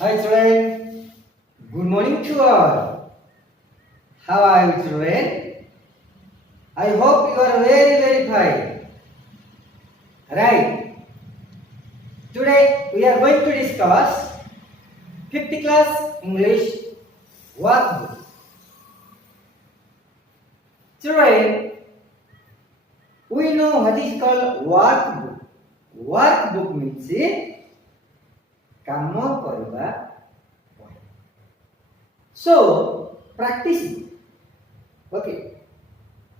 Hi children, good morning to all. How are you children? I hope you are very fine. Right. Today we are going to discuss 50th class English workbook. Children, we know what is called workbook. Workbook means କାମ କରିବା ବହି. So practice book. Okay.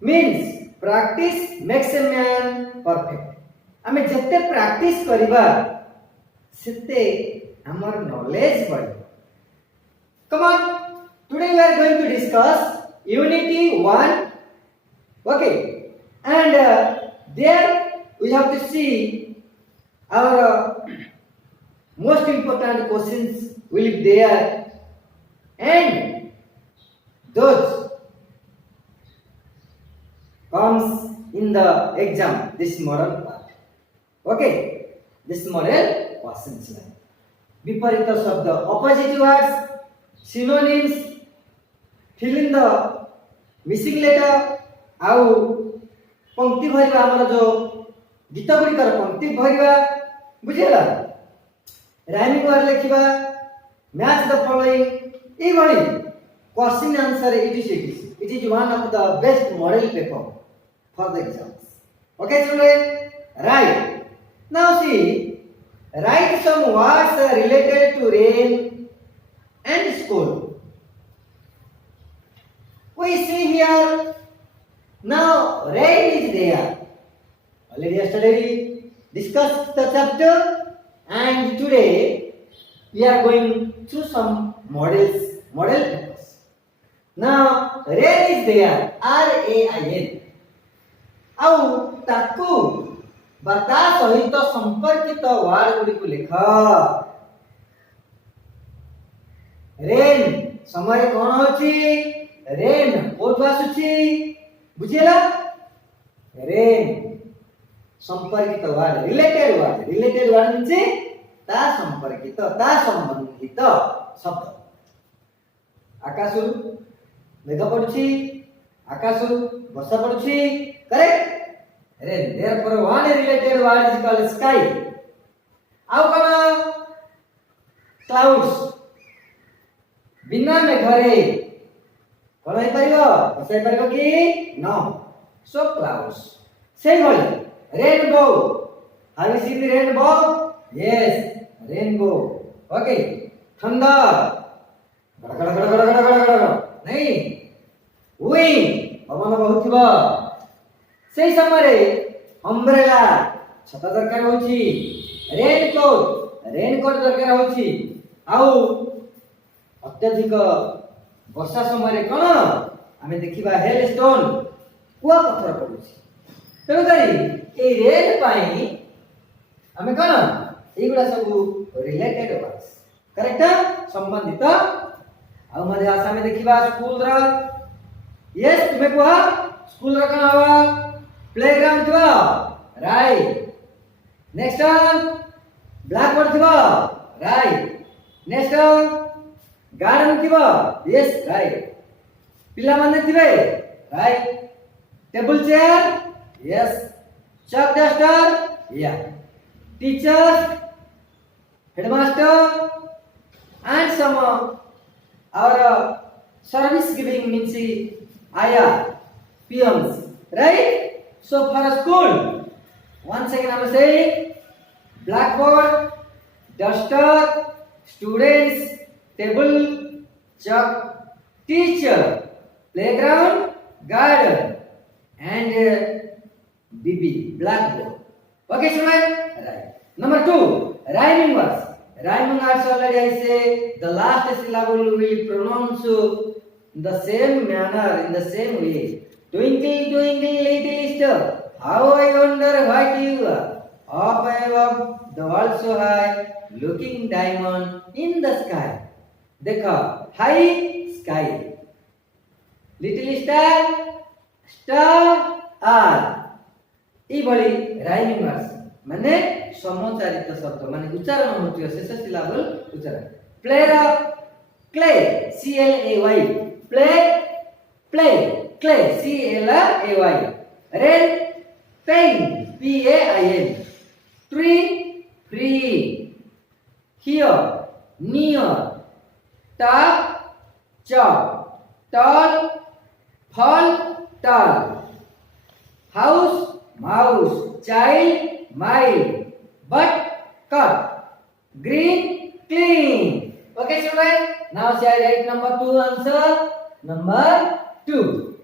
Means practice makes a man perfect. आमे जत्ते practice करिबा सेते हमर knowledge बढ़े. Come on. Today we are going to discuss unity 1. Okay. And there we have to see our most important questions will be there, and those comes in the exam, this model part. Okay, this model questions like viparita shabda, opposite words, synonyms, fill in the missing letter, ଆଉ पंक्ति भरिबा हमर जो गीत गुड़िकर पंक्ति भरिबा बुझिला, rhyming word लिखिबा, मैच द फॉलोइंग, ए भली question answer it is one of the best model paper for the exams. Okay children, right. Now see, write some words related to rain and school. We see here now rain is there. Already yesterday we discussed the chapter, and today we are going through some model papers. Now rain is there, RAIN. आउ ताकू बता सहित संपर्कित word गुडी को लेख. Rain समय कोन होची, rain कोठु आसुची बुझिला. रेन संपर्कित वर्ड, रिलेटेड वर्ड मींस ता संपर्कित, ता संबंधित शब्द. आकाशु मेघ पडुची, आकाशु वर्षा पडुची, correct. Rain. Therefore, one related word is called sky. How come clouds? बिना मेघरे कौन है परियो? ऐसे परियो कि no. So clouds. Same way. Rainbow. Have you seen the rainbow? Yes. Rainbow. Okay. Thunder. नहीं. Wind. पवन बहुत थिबा. सेही समय अम्ब्रेला छता दरकार होची, रेनकोट दरकार होची. आउ अत्यधिक वर्षा समय कोन आमे देखिबा हेल स्टोन कुआ पत्थर पडुची. तेनु करी ए रेन पाई आमे कोन एगुडा सब रिलेटेड वर्ड्स, करेक्ट, संबंधित. आउ मध्ये आसा में देखिबा स्कूल रा. यस तुमे कुआ स्कूल रा कोन हवा प्लेग्राउंड थिबा, राइट. नेक्स्ट ब्लैक बोर्ड थिबा, राइट. नेक्स्ट गार्डन थिबा, यस राइट. पिला माने थिबे, right. Table chair, yes. Chalk duster, yeah. Teacher, headmaster, and some our service giving means IR, PMs, right? So for a school, once again I am saying blackboard, duster, students, table, chalk, teacher, playground, garden, and BB, blackboard. Okay, children? Right. Number 2, rhyming words. Rhyming words already I say the last syllable will pronounce in the same manner, in the same way. Twinkle, twinkle, little star, how I wonder what you are. Up above the world so high, looking diamond in the sky. देखो, high sky. Little star, star. ई भली rhyming words माने समचारित शब्द माने उच्चारण होतियो शेष सिलाबल उच्चारण. Play the clay, C-L-A-Y. Play, play, clay, C-L-A-Y. Rain, pain, P-A-I-N. Tree, free. Here, near. Top, chop. Tall, fall, tall. House, mouse. Child, mild. But, cut. Green, clean. Okay, children. Now shall I write number 2 answer? Number 2.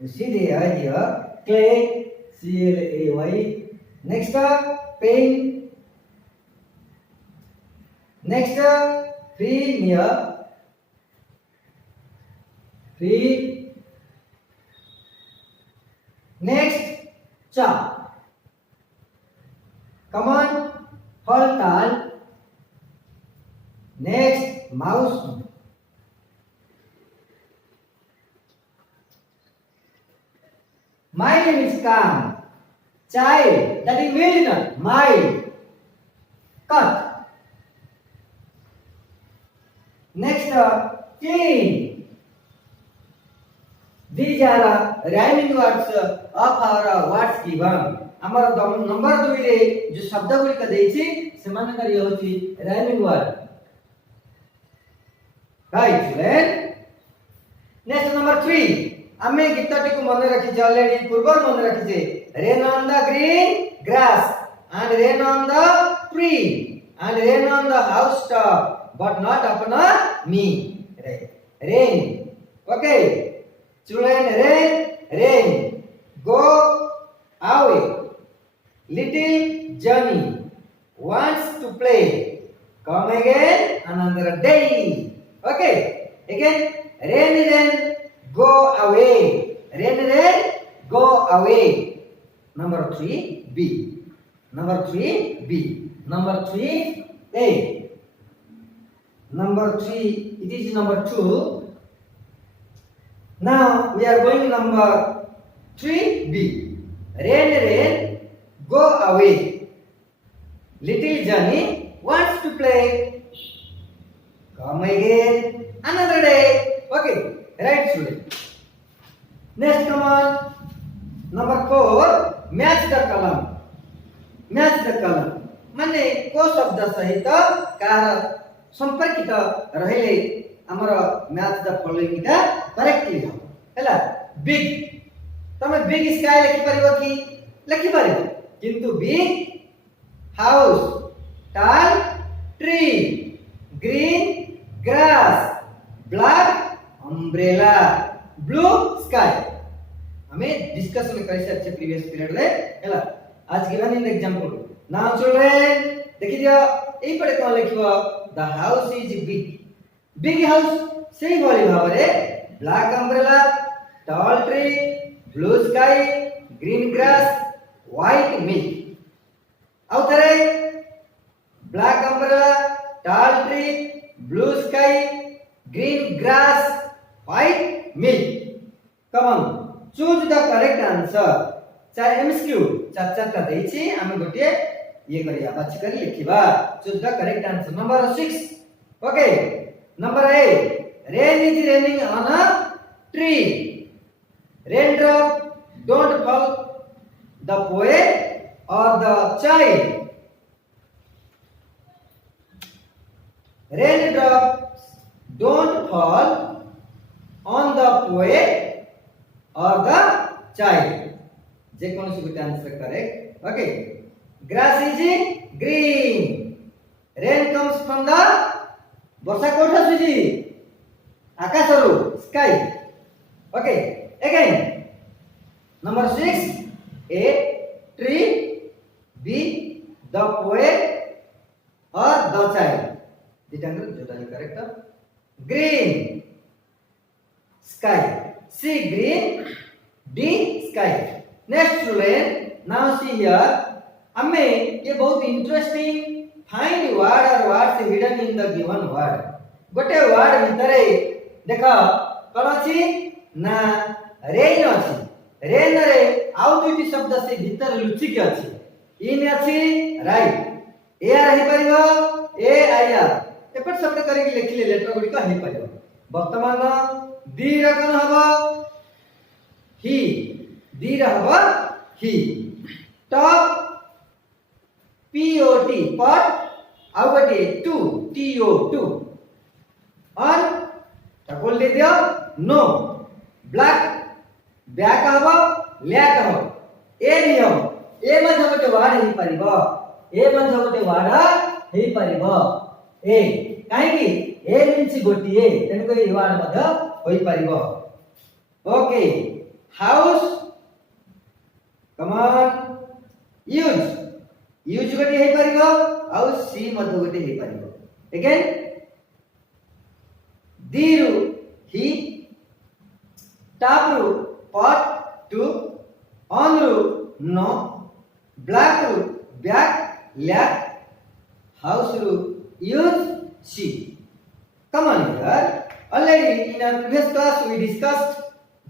You see the idea. Clay, C-L-A-Y. Next, pain. Next, free, near. Free. Next, chop. Come on, hold tall. Next, mouse. My name is calm. Child, that is very not mild. Cut. Next, clean. These are rhyming words of our words given. आमर number 2 रे जो शब्द गुलिक देछि सेमानकर ये होछि rhyming word right student next number 3 आमे गीतटी को मन रखि जे ऑलरेडी पूर्व मन रखि जे rain on the green grass and rain on the tree and rain on the house top but not upon me right rain okay student rain go away. Little Johnny wants to play. Come again another day. Okay. Again. Rain, go away. Rain, go away. Number 3, B. Number 3, B. Number 3, A. Number 3, it is number 2. Now we are going number 3B. Rain, go away. Little Johnny wants to play. Come again another day. Okay, right student. Next come on. Number 4, match the column. Match the column. माने को शब्द सहित car संपर्कित रहिले हमर match the following का correctly हो हैला बिग तमे बिग स्काई लिखि परिबो कि लिखि परिबो किंतु big house tall tree green grass black umbrella blue sky हमें डिस्कशन कर साथे प्रीवियस पीरियड रे हैला आज given in example now children देखि दियो एई पडे कोन लिखिबो the house is big house सेही भली भाबरे black umbrella tall tree blue sky green grass white milk आउ थरे black umbrella tall tree blue sky green grass white milk come on choose the correct answer चाहे MCQ चार का देछि हम गोटे ये करिया बाछि कर लिखिबा choose the correct answer number 6 okay number 8 rain is raining on a tree raindrop don't fall the poet or the child raindrops don't fall on the poet or the child जे कौन सी good answer correct okay grass is green rain comes from the वर्षा कोठा सुजी आकाश रु sky okay again number 6 A tree B the poet or the child दिटांगर जोटा correct green sky C green D sky next student now see here हमें ये बहुत इंटरेस्टिंग फाइंड वर्ड और words hidden in the given word गोटे word भितरे देखो कोन अछि ना रेन अछि रेन रे आउ दुईटी शब्द से भीतर लुचि के अछि इन अछि राइट AR हे परिबो AIR एपट शब्द करिक लिखिले लेटर गुडी का हे परिबो वर्तमान दीर कन हबो ही दीर हबो ही टॉप POT pot आउ गटे TO2 on तकोल दे दियो नो ब्लैक ब्याक हबो लैक हबो ए नियम ए मध्ये गटे वार्ड हे परिबो ए मध्ये गटे वार्ड हे परिबो ए काहे कि ए मींस गोटिए तेन को ए वार्ड मध्ये होई परिबो okay house come on use use गटे हे परिबो आउ सी मध्ये गटे हे परिबो अगेन दीरु ही टापरु pot to on ru no black ru black black house ru use she come on here already in our previous class we discussed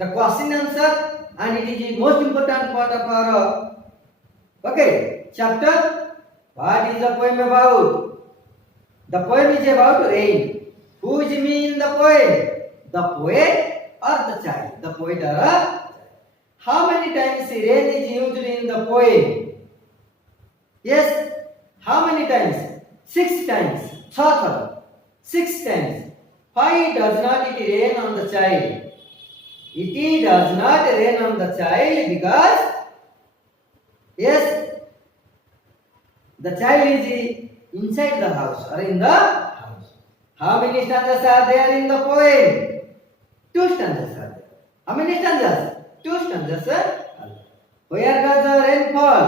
the question answer and it is the most important part of our okay chapter. What is the poem about? The poem is about rain. Who is me in the poem? The poet or the child? The poet or a child. How many times rain is used in the poem? Yes. How many times? 6 times. 6 times. Why does not it rain on the child? It does not rain on the child because yes, the child is inside the house or in the house. How many stanzas are there in the poem? 2 stanzas are there. How many stanzas? 2 stanzas are there. Where does the rain fall?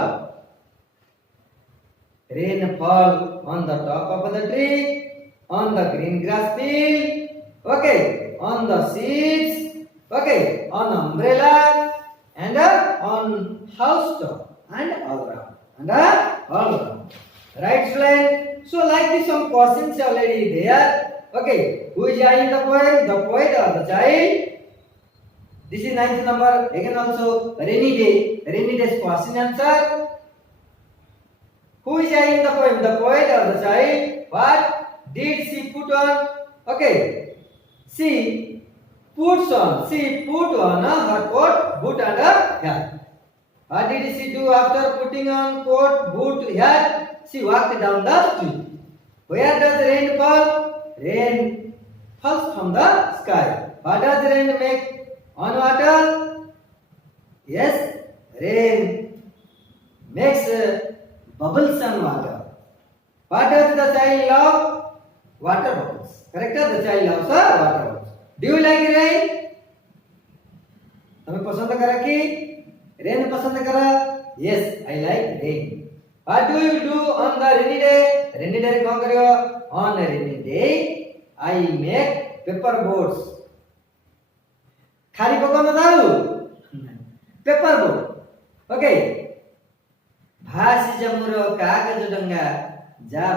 Rain fall on the top of the tree, on the green grass field, okay, on the seats, okay, on umbrella, and on house top, and all around, and all around. Right, student? So, like this, some questions already there. Okay, who is in the poem? The poet or the child? This is 9th number. Again, also rainy day. Rainy day's question answer. Who is in the poem? The poet or the child? What did she put on? Okay, she puts on. She put on her coat, boot, and her hat. What did she do after putting on coat, boot, hat? She walked down the street. Where does rain fall? Rain falls from the sky. What does rain make on water? Yes, rain makes bubbles on water. What does the child love? Water bubbles. Correct? The child loves water bubbles. Do you like rain? तुम्हें पसंद करा कि rain पसंद करा? Yes, I like rain. What do you do on the rainy day? Rainy day कौन करियो? On a rainy day, I make paper boats. खाली पकड़ मत आओ. Paper boat. Okay. भासी जमुरो कागज डंगा जा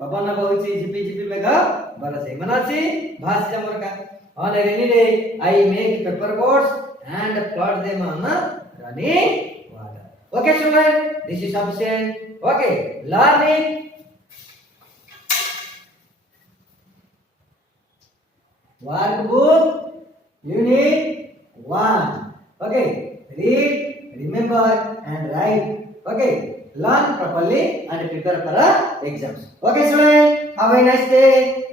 पवन बहुची झिपी झिपी मेघ बरसे मनाची भासी जमुरो का. On a rainy day, I make paper boats and float them on running water. Okay, children. This is sufficient. Okay, learning. Workbook, unit 1. Okay, read, remember, and write. Okay, learn properly and prepare for exams. Okay, students, have a nice day.